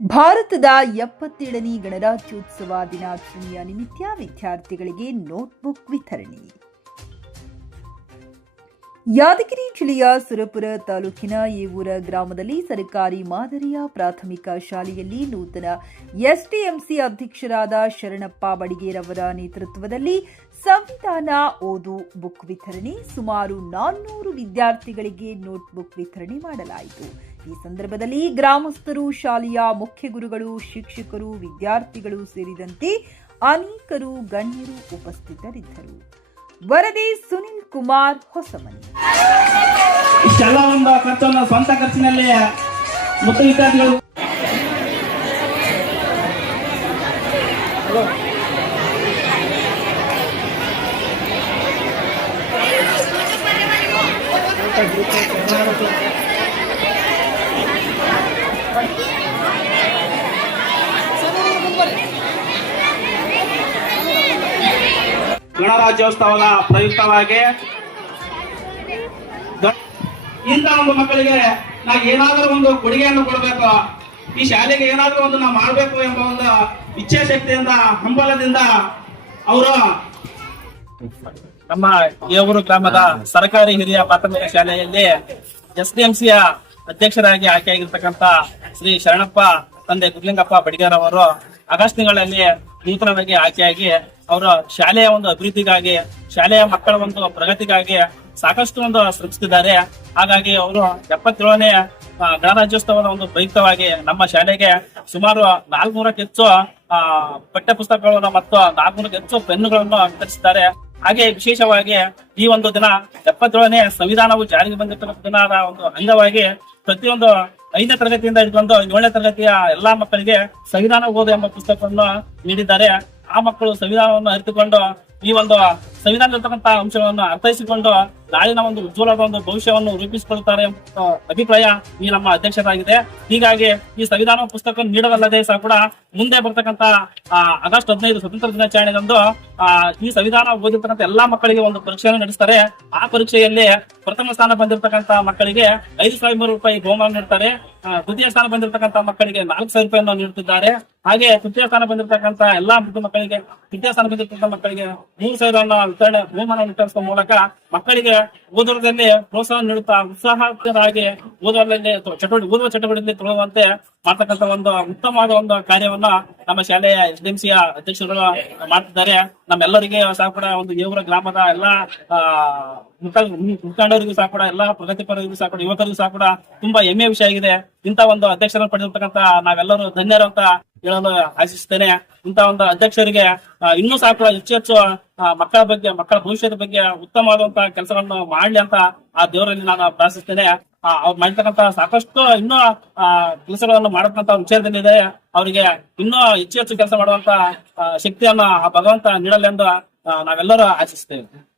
ಭಾರತದ ಎಪ್ಪತ್ತೇಳನೇ ಗಣರಾಜ್ಯೋತ್ಸವ ದಿನಾಚರಣೆಯ ನಿಮಿತ್ತ ವಿದ್ಯಾರ್ಥಿಗಳಿಗೆ ನೋಟ್ಬುಕ್ ವಿತರಣೆ. ಯಾದಗಿರಿ ಜಿಲ್ಲೆಯ ಸುರಪುರ ತಾಲೂಕಿನ ಏವೂರ ಗ್ರಾಮದಲ್ಲಿ ಸರ್ಕಾರಿ ಮಾದರಿಯ ಪ್ರಾಥಮಿಕ ಶಾಲೆಯಲ್ಲಿ ನೂತನ ಎಸ್ಟಿಎಂಸಿ ಅಧ್ಯಕ್ಷರಾದ ಶರಣಪ್ಪ ಬಡಿಗೇರವರ ನೇತೃತ್ವದಲ್ಲಿ ಸಂವಿಧಾನ ಓದು ಬುಕ್ ವಿತರಣೆ. ಸುಮಾರು ನಾನ್ನೂರು ವಿದ್ಯಾರ್ಥಿಗಳಿಗೆ ನೋಟ್ಬುಕ್ ವಿತರಣೆ ಮಾಡಲಾಯಿತು. ಈ ಸಂದರ್ಭದಲ್ಲಿ ಗ್ರಾಮಸ್ಥರು ಶಾಲೆಯ ಮುಖ್ಯ ಗುರುಗಳು ಶಿಕ್ಷಕರು ವಿದ್ಯಾರ್ಥಿಗಳು ಸೇರಿದಂತೆ ಅನೇಕರು ಗಣ್ಯರು ಉಪಸ್ಥಿತರಿದ್ದರು. ವರದಿ ಸುನಿಲ್ ಕುಮಾರ್ ಹೊಸಮನಿ. ಇಷ್ಟೆಲ್ಲ ಒಂದು ಖರ್ಚನ್ನು ಸ್ವಂತ ಖರ್ಚಿನಲ್ಲಿ ವಿದ್ಯಾರ್ಥಿಗಳು ಗಣರಾಜ್ಯೋತ್ಸವದ ಪ್ರಯುಕ್ತವಾಗಿ ಇಂಥ ಒಂದು ಮಕ್ಕಳಿಗೆ ನಾವು ಏನಾದರೂ ಒಂದು ಕೊಡುಗೆಯನ್ನು ಕೊಡಬೇಕು, ಈ ಶಾಲೆಗೆ ಏನಾದರೂ ಒಂದು ನಾವು ಮಾಡಬೇಕು ಎಂಬ ಒಂದು ಇಚ್ಛಾಶಕ್ತಿಯಿಂದ, ಹಂಬಲದಿಂದ ಅವರು ನಮ್ಮ ಏವೂರು ಗ್ರಾಮದ ಸರ್ಕಾರಿ ಹಿರಿಯ ಪ್ರಾಥಮಿಕ ಶಾಲೆಯಲ್ಲಿ ಎಸ್ ಡಿ ಎಂ ಸಿಯ ಅಧ್ಯಕ್ಷರಾಗಿ ಆಯ್ಕೆಯಾಗಿರ್ತಕ್ಕಂಥ ಶ್ರೀ ಶರಣಪ್ಪ ತಂದೆ ಗುಡ್ಲಿಂಗಪ್ಪ ಬಡಿಗೇರ್ ಅವರು ಆಗಸ್ಟ್ ತಿಂಗಳಲ್ಲಿ ನೂತನವಾಗಿ ಆಯ್ಕೆಯಾಗಿ ಅವರು ಶಾಲೆಯ ಒಂದು ಅಭಿವೃದ್ಧಿಗಾಗಿ, ಶಾಲೆಯ ಮಕ್ಕಳ ಒಂದು ಪ್ರಗತಿಗಾಗಿ ಸಾಕಷ್ಟು ಒಂದು ಶ್ರಮಿಸುತ್ತಿದ್ದಾರೆ ಹಾಗಾಗಿ ಅವರು ಎಪ್ಪತ್ತೇಳನೇ ಗಣರಾಜ್ಯೋತ್ಸವದ ಒಂದು ಪ್ರಯುಕ್ತವಾಗಿ ನಮ್ಮ ಶಾಲೆಗೆ ಸುಮಾರು ನಾಲ್ಕುನೂರಕ್ಕೆ ಹೆಚ್ಚು ಪಠ್ಯ ಪುಸ್ತಕಗಳನ್ನು ಮತ್ತು ನಾಲ್ಕುನೂರಕ್ಕೆ ಹೆಚ್ಚು ಪೆನ್ನುಗಳನ್ನು ವಿತರಿಸಿದ್ದಾರೆ. ಹಾಗೆ ವಿಶೇಷವಾಗಿ ಈ ಒಂದು ದಿನ ಎಪ್ಪತ್ತೇಳನೇ ಸಂವಿಧಾನವು ಜಾರಿಗೆ ಬಂದಿರತಕ್ಕಂಥ ದಿನದ ಒಂದು ಅಂಗವಾಗಿ ಪ್ರತಿಯೊಂದು ಐದನೇ ತರಗತಿಯಿಂದ ಇಟ್ಕೊಂಡು ಏಳನೇ ತರಗತಿಯ ಎಲ್ಲಾ ಮಕ್ಕಳಿಗೆ ಸಂವಿಧಾನ ಓದು ಎಂಬ ಪುಸ್ತಕವನ್ನು ನೀಡಿದ್ದಾರೆ. ಆ ಮಕ್ಕಳು ಸಂವಿಧಾನವನ್ನು ಅರಿತುಕೊಂಡು ಈ ಒಂದು ಸಂವಿಧಾನದಲ್ಲಿರ್ತಕ್ಕಂಥ ಅಂಶಗಳನ್ನು ಅರ್ಥೈಸಿಕೊಂಡು ನಾಳಿನ ಒಂದು ಉಜ್ವಲವಾದ ಒಂದು ಭವಿಷ್ಯವನ್ನು ರೂಪಿಸಿಕೊಳ್ಳುತ್ತಾರೆ ಎಂಬ ಅಭಿಪ್ರಾಯ ಈ ನಮ್ಮ ಅಧ್ಯಕ್ಷರಾಗಿದೆ. ಹೀಗಾಗಿ ಈ ಸಂವಿಧಾನ ಪುಸ್ತಕ ನೀಡವಲ್ಲದೆ ಸಹ ಕೂಡ ಮುಂದೆ ಬರ್ತಕ್ಕಂತಹ ಆ, ಆಗಸ್ಟ್ ಹದಿನೈದು ಸ್ವತಂತ್ರ ದಿನಾಚರಣೆದಂದು ಈ ಸಂವಿಧಾನ ಓದಿರ್ತಕ್ಕಂಥ ಎಲ್ಲಾ ಮಕ್ಕಳಿಗೆ ಒಂದು ಪರೀಕ್ಷೆಯನ್ನು ನಡೆಸ್ತಾರೆ. ಆ ಪರೀಕ್ಷೆಯಲ್ಲಿ ಪ್ರಥಮ ಸ್ಥಾನ ಬಂದಿರತಕ್ಕಂತ ಮಕ್ಕಳಿಗೆ ಐದು ಸಾವಿರ ರೂಪಾಯಿ ಬಹುಮಾನ ನೀಡ್ತಾರೆ. ತೃತೀಯ ಸ್ಥಾನ ಬಂದಿರತಕ್ಕಂತ ಮಕ್ಕಳಿಗೆ ನಾಲ್ಕು ಸಾವಿರ ರೂಪಾಯಿಯನ್ನು ನೀಡುತ್ತಿದ್ದಾರೆ. ಹಾಗೆ ತೃತೀಯ ಸ್ಥಾನ ಬಂದಿರತಕ್ಕಂತ ಎಲ್ಲಾ ಮಕ್ಕಳಿಗೆ ತೃತೀಯ ಸ್ಥಾನ ಬಂದಿರತಕ್ಕಂತ ಮಕ್ಕಳಿಗೆ ಮೂರು ಸಾವಿರವನ್ನು ವಿತರಣೆ ಬಹುಮಾನ ವಿತರಿಸುವ ಮೂಲಕ ಮಕ್ಕಳಿಗೆ ಓದುವುದರಲ್ಲಿ ಪ್ರೋತ್ಸಾಹ ನೀಡುತ್ತಾ, ಉತ್ಸಾಹಕರಾಗಿ ಓದುವಲ್ಲಿ ಚಟುವಟಿಕೆ, ಓದುವ ಚಟುವಟಿಕೆಯಲ್ಲಿ ತೊಡಗುವಂತೆ ಮಾಡ್ತಕ್ಕಂಥ ಒಂದು ಉತ್ತಮವಾದ ಒಂದು ಕಾರ್ಯವನ್ನ ನಮ್ಮ ಶಾಲೆಯ ಎಸ್ ಡಿ ಅಧ್ಯಕ್ಷರು ಮಾಡ್ತಿದ್ದಾರೆ. ನಮ್ಮೆಲ್ಲರಿಗೆ ಸಹ ಕೂಡ ಒಂದು ಯುವರ ಗ್ರಾಮದ ಎಲ್ಲಾ ಮುಖಂಡರಿಗೂ ಸಹ ಕೂಡ, ಎಲ್ಲಾ ಪ್ರಗತಿಪರರಿಗೂ ಸಹ ಕೂಡ, ಯುವಕರಿಗೂ ಸಹ ಕೂಡ ತುಂಬಾ ಹೆಮ್ಮೆಯ ವಿಷಯ ಆಗಿದೆ. ಇಂತ ಒಂದು ಅಧ್ಯಕ್ಷರನ್ನು ಪಡೆದಿರ್ತಕ್ಕಂಥ ನಾವೆಲ್ಲರೂ ಧನ್ಯರು ಅಂತ ಹೇಳಲು ಆಶಿಸ್ತೇನೆ. ಇಂತ ಒಂದು ಅಧ್ಯಕ್ಷರಿಗೆ ಇನ್ನೂ ಸಾಕು ಹೆಚ್ಚು ಹೆಚ್ಚು ಮಕ್ಕಳ ಬಗ್ಗೆ, ಮಕ್ಕಳ ಭವಿಷ್ಯದ ಬಗ್ಗೆ ಉತ್ತಮವಾದಂತಹ ಕೆಲಸಗಳನ್ನು ಮಾಡ್ಲಿ ಅಂತ ಆ ದೇವರಲ್ಲಿ ನಾನು ಪ್ರಾರ್ಥಿಸ್ತೇನೆ. ಅವ್ರು ಮಾಡಿರ್ತಕ್ಕಂತ ಸಾಕಷ್ಟು ಇನ್ನೂ ಕೆಲಸಗಳನ್ನು ಮಾಡತಕ್ಕಂತ ವಿಚಾರದಲ್ಲಿದೆ. ಅವರಿಗೆ ಇನ್ನೂ ಹೆಚ್ಚು ಹೆಚ್ಚು ಕೆಲಸ ಮಾಡುವಂತ ಶಕ್ತಿಯನ್ನ ಆ ಭಗವಂತ ನೀಡಲೆಂದು ನಾವೆಲ್ಲರೂ ಆಶಿಸ್ತೇವೆ.